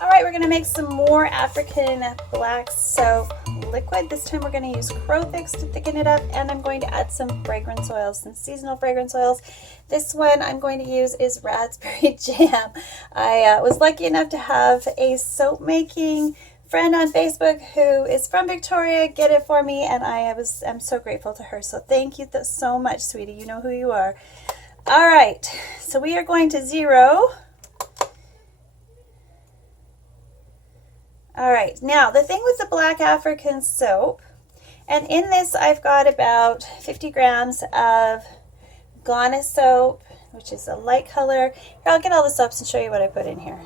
All right, we're gonna make some more African Black Soap liquid. This time we're gonna use Crowthix to thicken it up, and I'm going to add some fragrance oils, some seasonal fragrance oils. This one I'm going to use is raspberry jam. I was lucky enough to have a soap making friend on Facebook who is from Victoria get it for me, and I'm so grateful to her. So thank you so much, sweetie. You know who you are. All right, so we are going to zero. All right, now the thing with the black African soap, and in this I've got about 50 grams of Ghana soap, which is a light color. Here, I'll get all the soaps and show you what I put in here.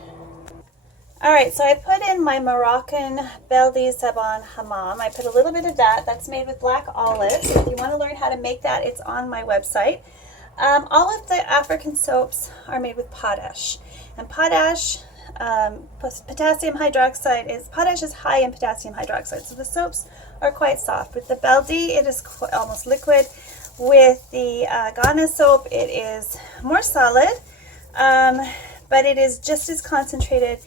All right, so I put in my Moroccan Beldi Sabon Hammam. I put a little bit of that. That's made with black olives. If you want to learn how to make that, it's on my website. All of the African soaps are made with potash, and potash, potassium hydroxide potash is high in potassium hydroxide, so the soaps are quite soft. With the Beldi, it is almost liquid. With the Ghana soap, it is more solid, but it is just as concentrated,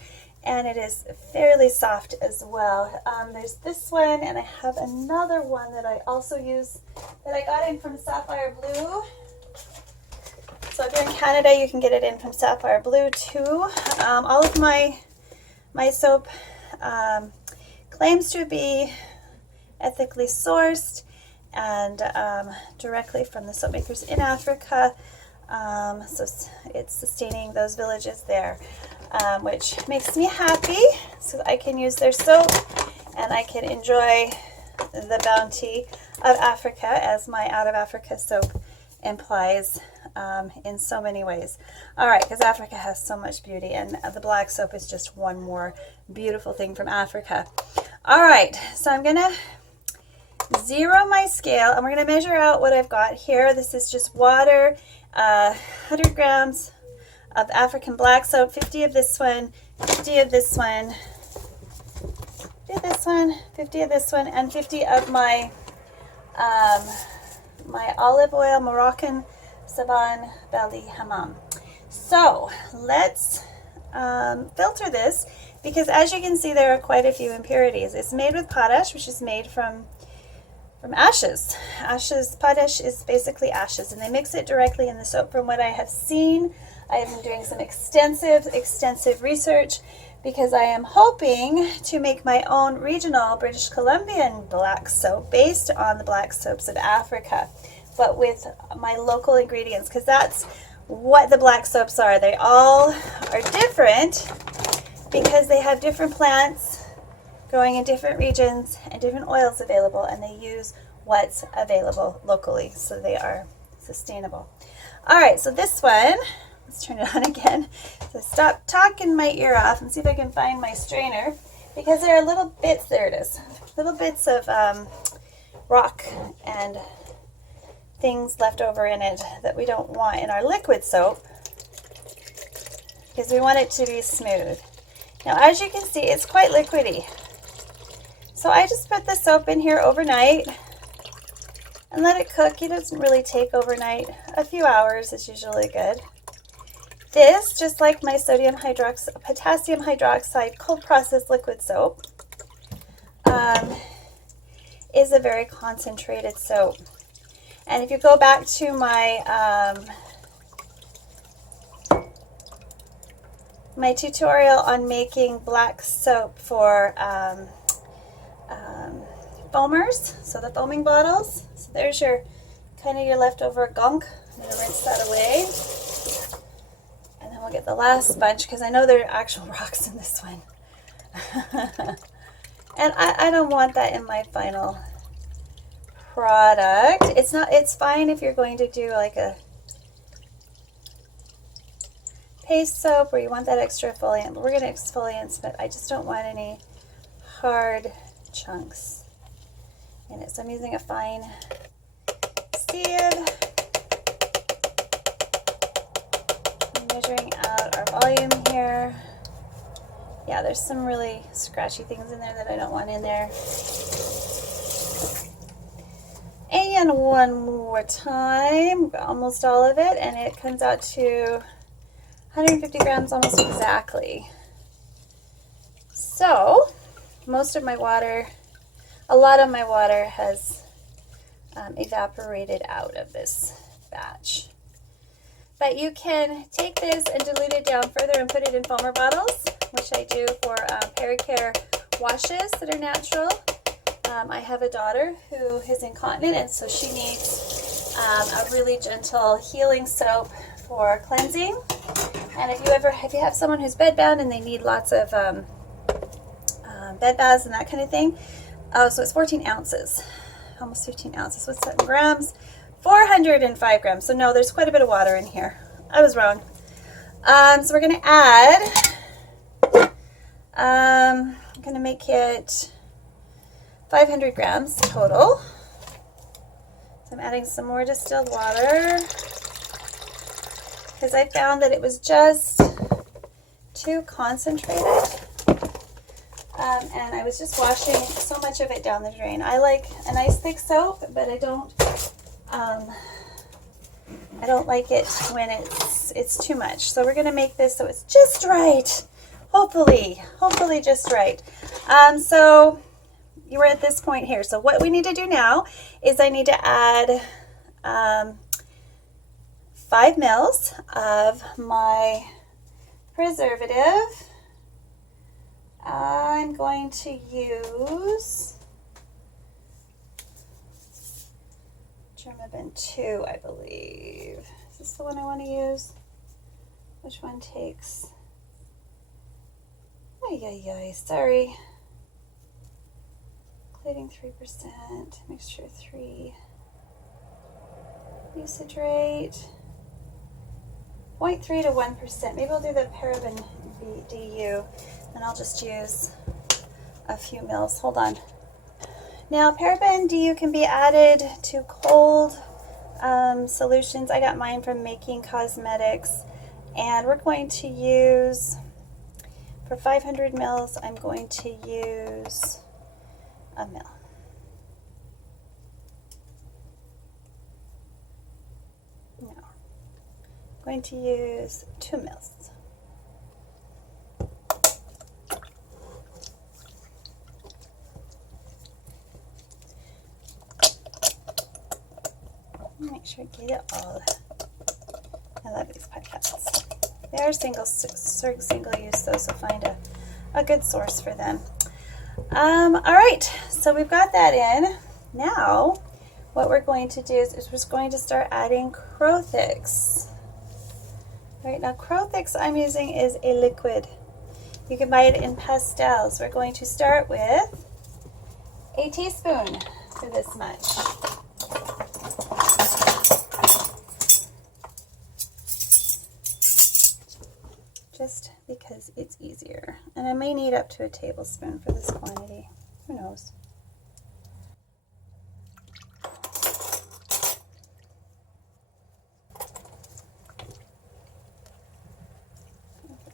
and it is fairly soft as well. There's this one, and I have another one that I also use that I got in from Sapphire Blue. So if you're in Canada, you can get it in from Sapphire Blue too. All of my soap claims to be ethically sourced and directly from the soap makers in Africa. So it's sustaining those villages there, which makes me happy. So I can use their soap and I can enjoy the bounty of Africa, as my Out of Africa soap implies. In so many ways. All right, because Africa has so much beauty, and the black soap is just one more beautiful thing from Africa. All right, so I'm gonna zero my scale, and we're gonna measure out what I've got here. This is just water, 100 grams of African black soap, 50 of this one, 50 of this one, 50 of this one, 50 of this one, and 50 of my my olive oil Moroccan Sabon Beldi Hammam. So let's filter this, because as you can see there are quite a few impurities. It's made with potash, which is made from ashes. Potash is basically ashes, and they mix it directly in the soap. From what I have seen, I have been doing some extensive research, because I am hoping to make my own regional British Columbian black soap based on the black soaps of Africa, but with my local ingredients, because that's what the black soaps are. They all are different because they have different plants growing in different regions and different oils available, and they use what's available locally, so they are sustainable. All right, so this one, let's turn it on again. So stop talking my ear off and see if I can find my strainer, because there are little bits, there it is, little bits of rock and things left over in it that we don't want in our liquid soap, because we want it to be smooth. Now, as you can see, it's quite liquidy. So I just put the soap in here overnight and let it cook. It doesn't really take overnight. A few hours is usually good. This, just like my potassium hydroxide cold processed liquid soap, is a very concentrated soap. And if you go back to my my tutorial on making black soap for foamers, so the foaming bottles, so there's your kind of your leftover gunk. I'm going to rinse that away, and then we'll get the last bunch, because I know there are actual rocks in this one. And I don't want that in my final product. It's fine if you're going to do like a paste soap where you want that extra exfoliant, but we're going to exfoliants, but I just don't want any hard chunks in it. So I'm using a fine sieve. I'm measuring out our volume here. Yeah, there's some really scratchy things in there that I don't want in there. And one more time, almost all of it, and it comes out to 150 grams almost exactly. So most of my water, a lot of my water has evaporated out of this batch. But you can take this and dilute it down further and put it in foamer bottles, which I do for Pericare washes that are natural. I have a daughter who is incontinent, and so she needs a really gentle healing soap for cleansing. And if you have someone who's bedbound and they need lots of bed baths and that kind of thing, so it's 14 ounces, almost 15 ounces. What's that in grams? 405 grams. So no, there's quite a bit of water in here. I was wrong. So we're going to add, I'm going to make it 500 grams total. So I'm adding some more distilled water because I found that it was just too concentrated. And I was just washing so much of it down the drain. I like a nice thick soap, but I don't like it when it's too much. So we're going to make this so it's just right. Hopefully just right. So you were at this point here. So what we need to do now is I need to add 5 mils of my preservative. I'm going to use Germabin 2, I believe. Is this the one I want to use? Which one takes? Sorry. Including 3%, mixture 3. Usage rate 0.3 to 1%. Maybe I'll do the paraben DU, and I'll just use a few mils. Hold on. Now, paraben DU can be added to cold solutions. I got mine from Making Cosmetics, and we're going to use, for 500 mils, I'm going to use a mil. No, I'm going to use 2 mils. Make sure I get it all. I love these pipettes. They are single use though, so find a good source for them. All right, so we've got that in. Now, what we're going to do is we're just going to start adding Crowthix. All right, now Crowthix I'm using is a liquid. You can buy it in pastels. We're going to start with a teaspoon for this much. Just because it's easier. And I may need up to a tablespoon for this quantity. Who knows?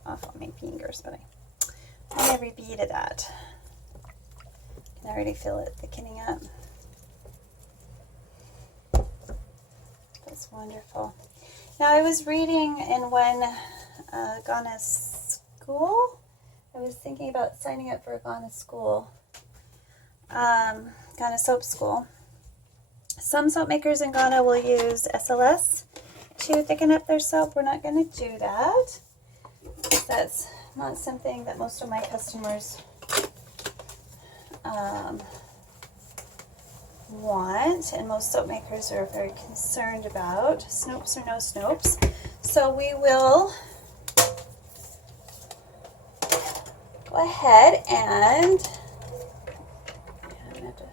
Off on my fingers, but I want every bead of that. I can already feel it thickening up. That's wonderful. Now I was reading in one Ghana school. I was thinking about signing up for a Ghana school, Ghana soap school. Some soap makers in Ghana will use SLS to thicken up their soap. We're not going to do that. That's not something that most of my customers want, and most soap makers are very concerned about snopes or no snopes. So we will go ahead and I'm going to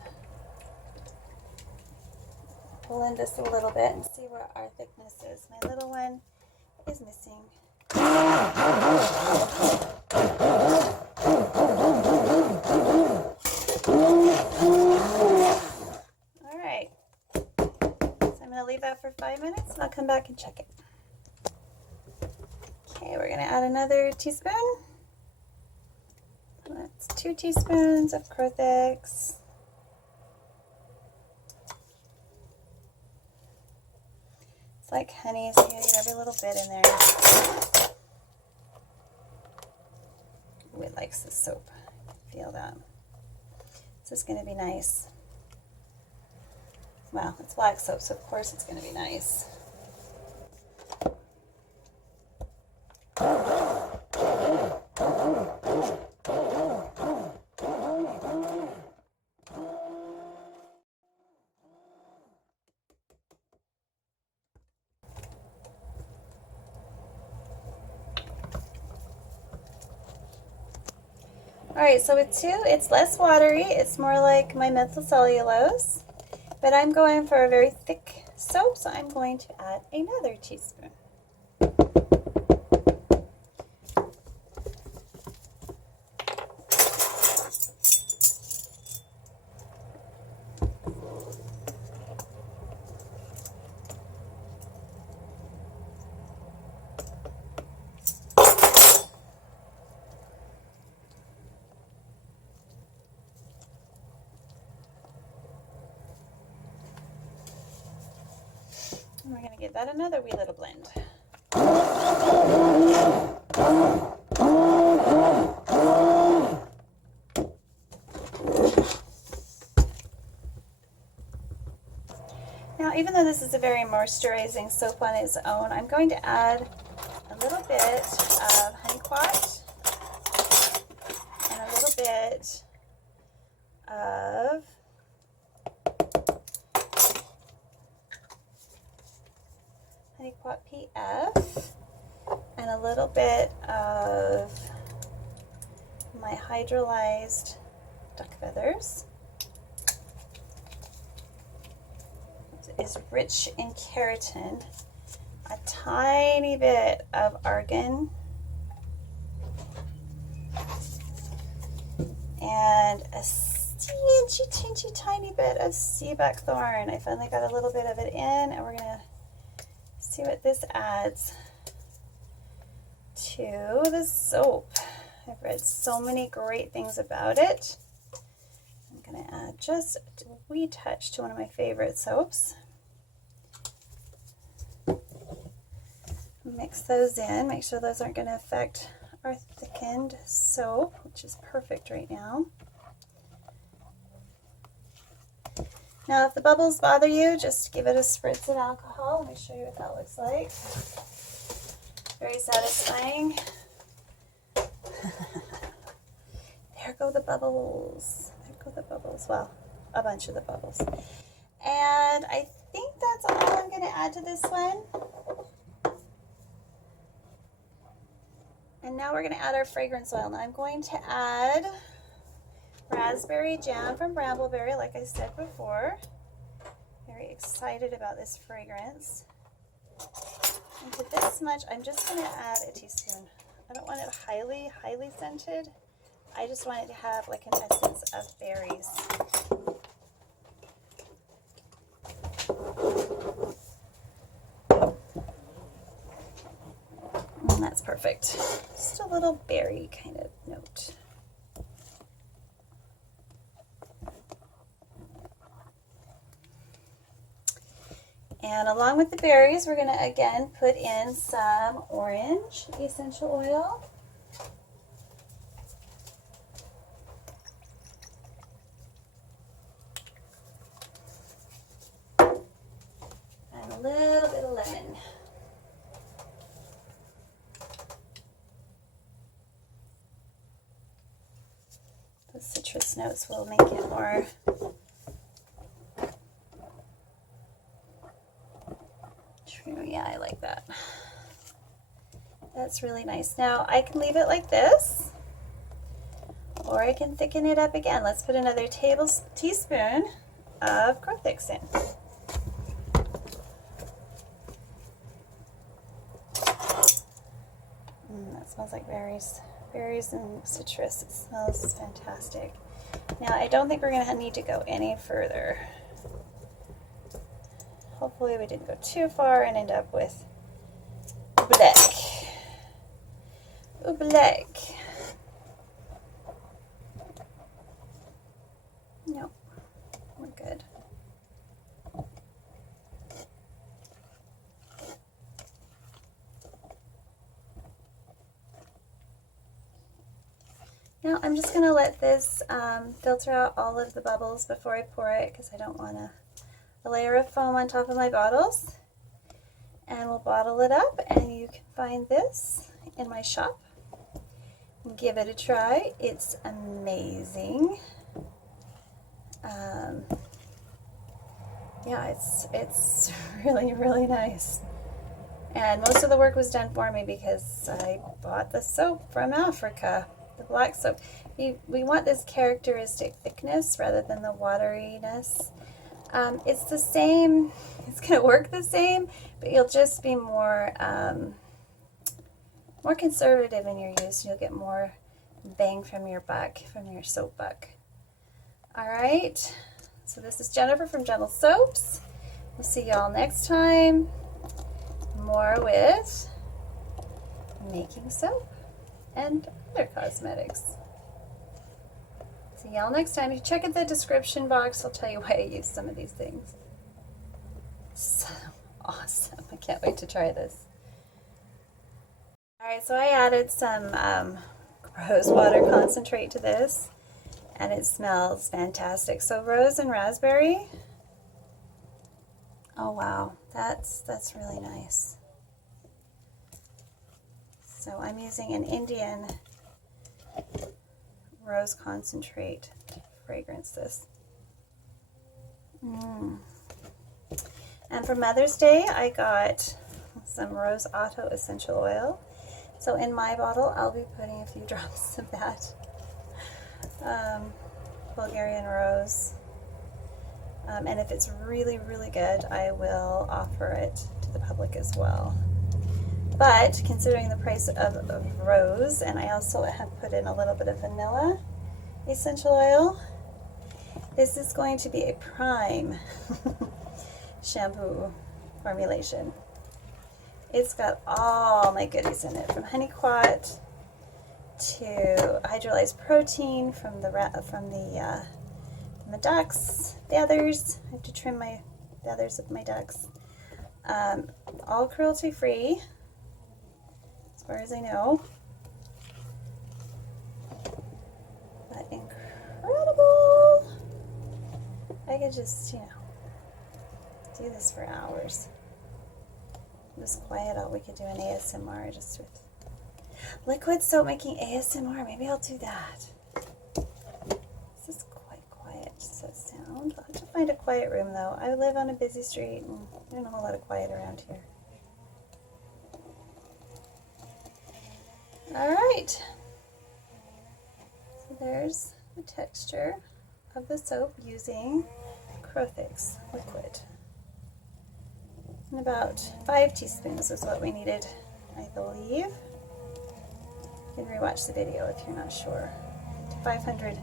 blend this a little bit and see where our thickness is. My little one is missing. All right, so I'm going to leave that for 5 minutes and I'll come back and check it. Okay, we're going to add another teaspoon. That's 2 teaspoons of Crowthix. It's like honey, so you gotta get every little bit in there. Ooh, it likes the soap feel that. This is going to be nice. Well, it's black soap, so of course it's going to be nice. Alright, so with 2, it's less watery. It's more like my menthol cellulose. But I'm going for a very thick soap, so I'm going to add another teaspoon. And we're going to give that another wee little blend. Now, even though this is a very moisturizing soap on its own, I'm going to add a little bit of honeyquat and a little bit of honeyquat PF and a little bit of my hydrolyzed duck feathers. It is rich in keratin. A tiny bit of argan and a teeny tiny bit of sea buckthorn. I finally got a little bit of it in, and we're gonna see what this adds to the soap. I've read so many great things about it. I'm going to add just a wee touch to one of my favorite soaps. Mix those in. Make sure those aren't going to affect our thickened soap, which is perfect right now. Now, if the bubbles bother you, just give it a spritz of alcohol. Let me show you what that looks like. Very satisfying. There go the bubbles. There go the bubbles. Well, a bunch of the bubbles. And I think that's all I'm going to add to this one. And now we're going to add our fragrance oil. Now I'm going to add raspberry jam from Brambleberry, like I said before. Very excited about this fragrance. And to this much, I'm just going to add a teaspoon. I don't want it highly scented. I just want it to have like an essence of berries. And that's perfect. Just a little berry kind of note. And along with the berries, we're going to again put in some orange essential oil. And a little bit of lemon. The citrus notes will make it more true. Yeah, I like that. That's really nice. Now I can leave it like this, or I can thicken it up again. Let's put another teaspoon of Grothix in. That smells like berries. Berries and citrus. It smells fantastic. Now I don't think we're going to need to go any further. Hopefully we didn't go too far and end up with black. Ooh, black. No, we're good. Now I'm just going to let this filter out all of the bubbles before I pour it, because I don't want a layer of foam on top of my bottles. And we'll bottle it up, and you can find this in my shop. Give it a try. It's amazing. Yeah, it's really, really nice. And most of the work was done for me because I bought the soap from Africa, the black soap. We want this characteristic thickness rather than the wateriness. It's the same, it's going to work the same, but you'll just be more more conservative in your use. You'll get more bang from your buck, from your soap buck. All right, so this is Jennifer from Gentle Soaps. We'll see y'all next time. More with making soap and other cosmetics. See y'all next time. If you check in the description box, I'll tell you why I use some of these things. So awesome. I can't wait to try this. Alright, so I added some rose water concentrate to this, and it smells fantastic. So rose and raspberry. Oh wow, that's really nice. So I'm using an Indian rose concentrate to fragrance this. And for Mother's Day, I got some Rose Otto essential oil. So in my bottle, I'll be putting a few drops of that. Bulgarian rose. And if it's really, really good, I will offer it to the public as well. But considering the price of rose, and I also have put in a little bit of vanilla essential oil, this is going to be a prime shampoo formulation. It's got all my goodies in it, from honeyquat to hydrolyzed protein from the ducks, feathers. I have to trim my feathers of my ducks. All cruelty free, as far as I know. But incredible! I could just, do this for hours. Just quiet out. We could do an ASMR just with liquid soap making ASMR. Maybe I'll do that. This is quite quiet, just that sound. I'll have to find a quiet room though. I live on a busy street and there's not a whole lot of quiet around here. Alright. So there's the texture of the soap using Crofix liquid. And about 5 teaspoons is what we needed, I believe. You can rewatch the video if you're not sure. 500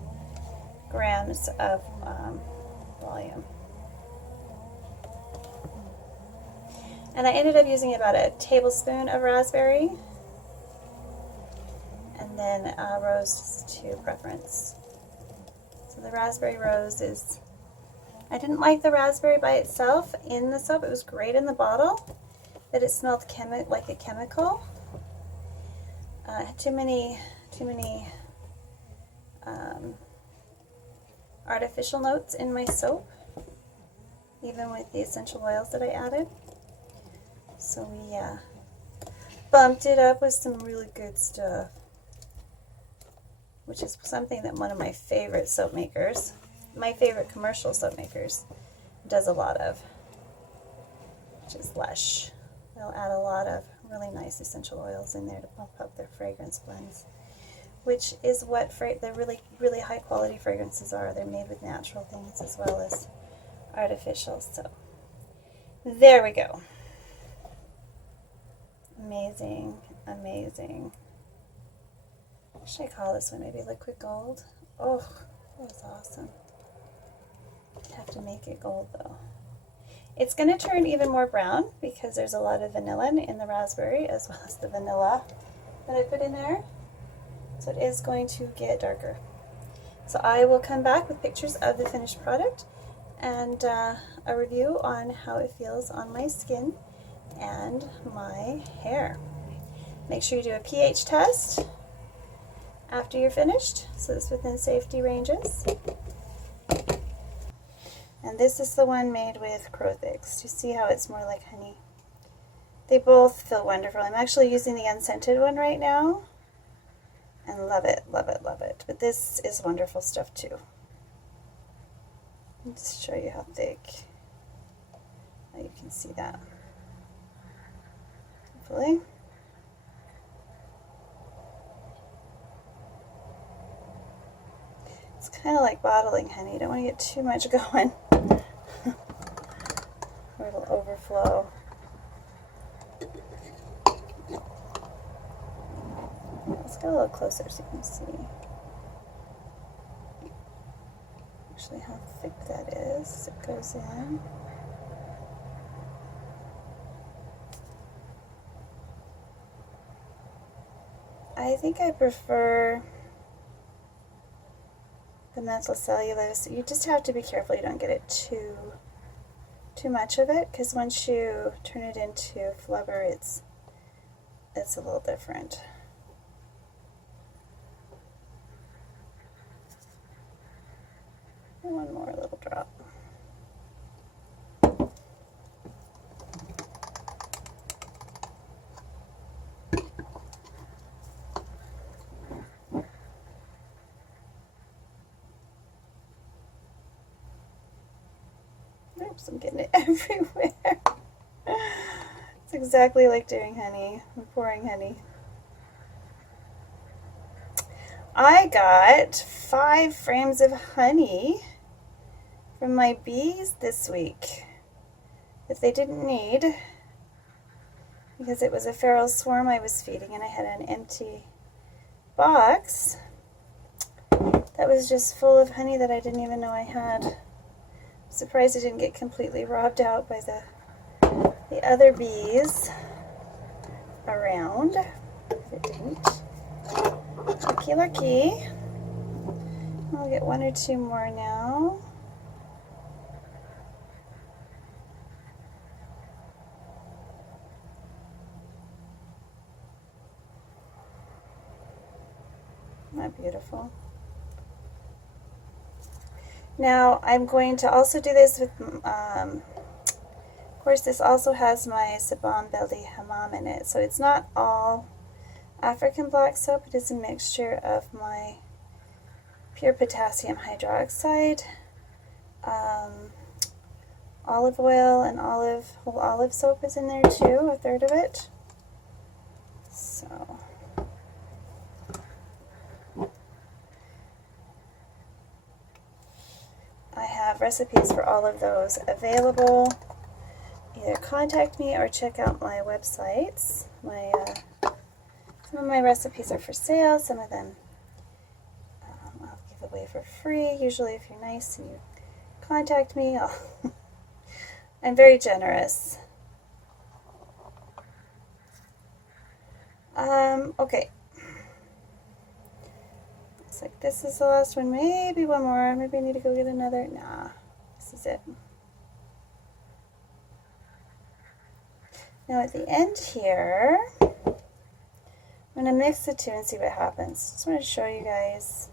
grams of volume. And I ended up using about a tablespoon of raspberry, and then rose to preference. So the raspberry rose is, I didn't like the raspberry by itself in the soap. It was great in the bottle, but it smelled like a chemical. Too many artificial notes in my soap, even with the essential oils that I added. So we bumped it up with some really good stuff, which is something that one of my favorite soap makers, my favorite commercial soap makers, does a lot of, which is Lush. They'll add a lot of really nice essential oils in there to bump up their fragrance blends, which is what the really, really high quality fragrances are. They're made with natural things as well as artificial. So there we go. Amazing, amazing. What should I call this one? Maybe liquid gold? Oh, that was awesome. I'd have to make it gold though. It's going to turn even more brown because there's a lot of vanillin in the raspberry as well as the vanilla that I put in there. So it is going to get darker. So I will come back with pictures of the finished product and a review on how it feels on my skin and my hair. Make sure you do a pH test after you're finished, so it's within safety ranges. And this is the one made with Crowthix. You see how it's more like honey? They both feel wonderful. I'm actually using the unscented one right now, and love it, love it, love it. But this is wonderful stuff too. I'll just show you how thick. Now you can see that. Hopefully. It's kind of like bottling honey. You don't want to get too much going or it'll overflow. Let's get a little closer so you can see actually how thick that is. It goes in. I think I prefer the menthol cellulose. You just have to be careful you don't get it too much of it, because once you turn it into flubber, it's a little different. One more little drop. Oops, I'm getting it everywhere. It's exactly like doing honey. I'm pouring honey. I got 5 frames of honey from my bees this week that they didn't need because it was a feral swarm I was feeding, and I had an empty box that was just full of honey that I didn't even know I had. I'm surprised I didn't get completely robbed out by the other bees around. It didn't. Lucky, lucky. I'll get 1 or 2 more now. Isn't that beautiful? Now I'm going to also do this with, of course this also has my Sabon Belly Hammam in it, so it's not all African black soap. It is a mixture of my pure potassium hydroxide, olive oil, and whole olive soap is in there too, 1/3 of it. So I have recipes for all of those available. Either contact me or check out my websites. Some of my recipes are for sale, some of them I'll give away for free. Usually if you're nice and you contact me, I'm very generous. Okay. Looks like this is the last one. Maybe one more. Maybe I need to go get another. Nah, this is it. Now at the end here, I'm going to mix the two and see what happens. Just want to show you guys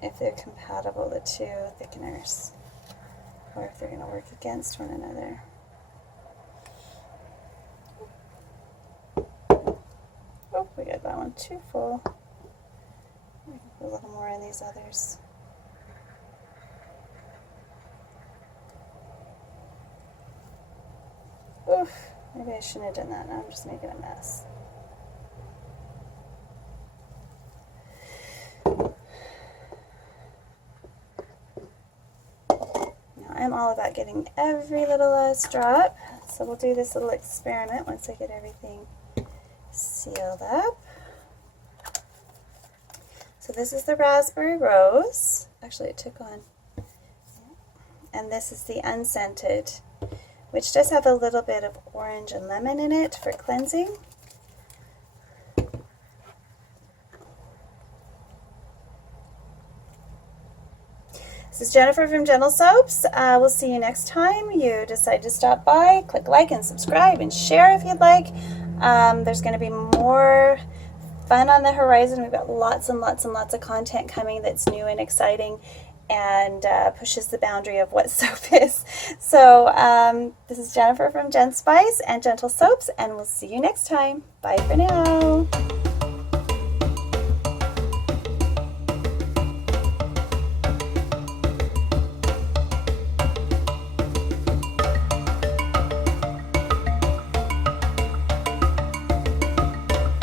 if they're compatible, the two thickeners, or if they're going to work against one another. Oh, we got that one too full. We can put a little more in these others. Oof, maybe I shouldn't have done that. Now I'm just making a mess. I'm all about getting every little last drop, so we'll do this little experiment once I get everything sealed up. So this is the raspberry rose. Actually, it took on. And this is the unscented, which does have a little bit of orange and lemon in it for cleansing. This is Jennifer from Gentle Soaps. We'll see you next time you decide to stop by. Click like and subscribe and share if you'd like. There's going to be more fun on the horizon. We've got lots and lots and lots of content coming that's new and exciting and pushes the boundary of what soap is. So this is Jennifer from Jen Spice and Gentle Soaps, and we'll see you next time. Bye for now.